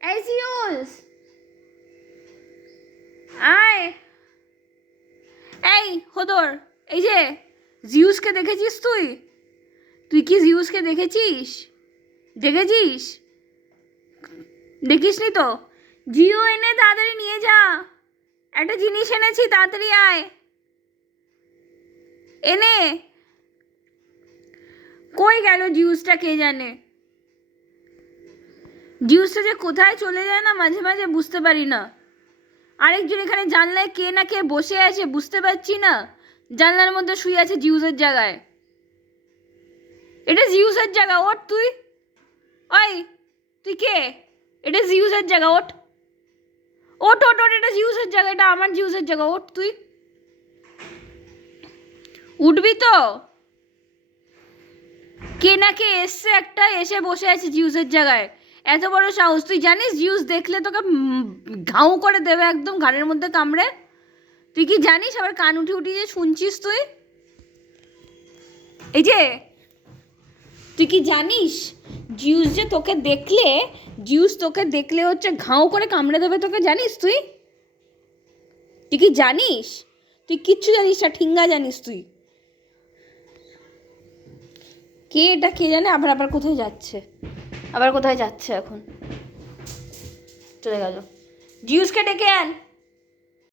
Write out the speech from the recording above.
এই জিউস, আয়। এই হোদর, এই যে জিউসকে দেখেছিস তুই? তুই কি জিউসকে দেখেছিস? দেখেছিস? দেখিসনি তো? জিও এনে তাড়াতাড়ি নিয়ে যা, একটা জিনিস এনেছি, তাড়াতাড়ি আয় এনে। কই গেল জিউসটা কে জানে? জিউসটা যে কোথায় চলে যায় না মাঝে মাঝে বুঝতে পারি না। আরেকজন এখানে জানলায় কে না কে বসে আছে বুঝতে পারছি না, জানলার মধ্যে শুয়ে আছে জিউসের জায়গায়। এটা জিউসের জায়গা, ওঠ তুই। ওই তুই কে? এটা জিউসের জায়গা, ওঠ ওঠ ওঠ ওঠ, এটা জিউসের জায়গা, এটা আমার জিউসের জায়গা, ওঠ তুই। উঠবি তো? কে না কে এসছে একটা, এসে বসে আছে জিউসের জায়গায়। এত বড় সাহস! তুই জানিস জিউস দেখলে তোকে ঘাউ করে দেবে একদম ঘাড়ের মধ্যে কামড়ে। তুই কি জানিস? আবার কান উঠে উঠে যে শুনছিস তুই? এই যে তুই কি জানিস জিউস যে তোকে দেখলে, জিউস তোকে দেখলে হচ্ছে ঘাউ করে কামড়ে দেবে তোকে, জানিস তুই? তুই কি জানিস? তুই কিচ্ছু জানিস না, ঠিঙ্গা জানিস তুই। কে এটা কে জানে? আবার আবার কোথায় যাচ্ছে, আবার কোথায় যাচ্ছে এখন? চলে গেল। জিউসকে ডেকে আন।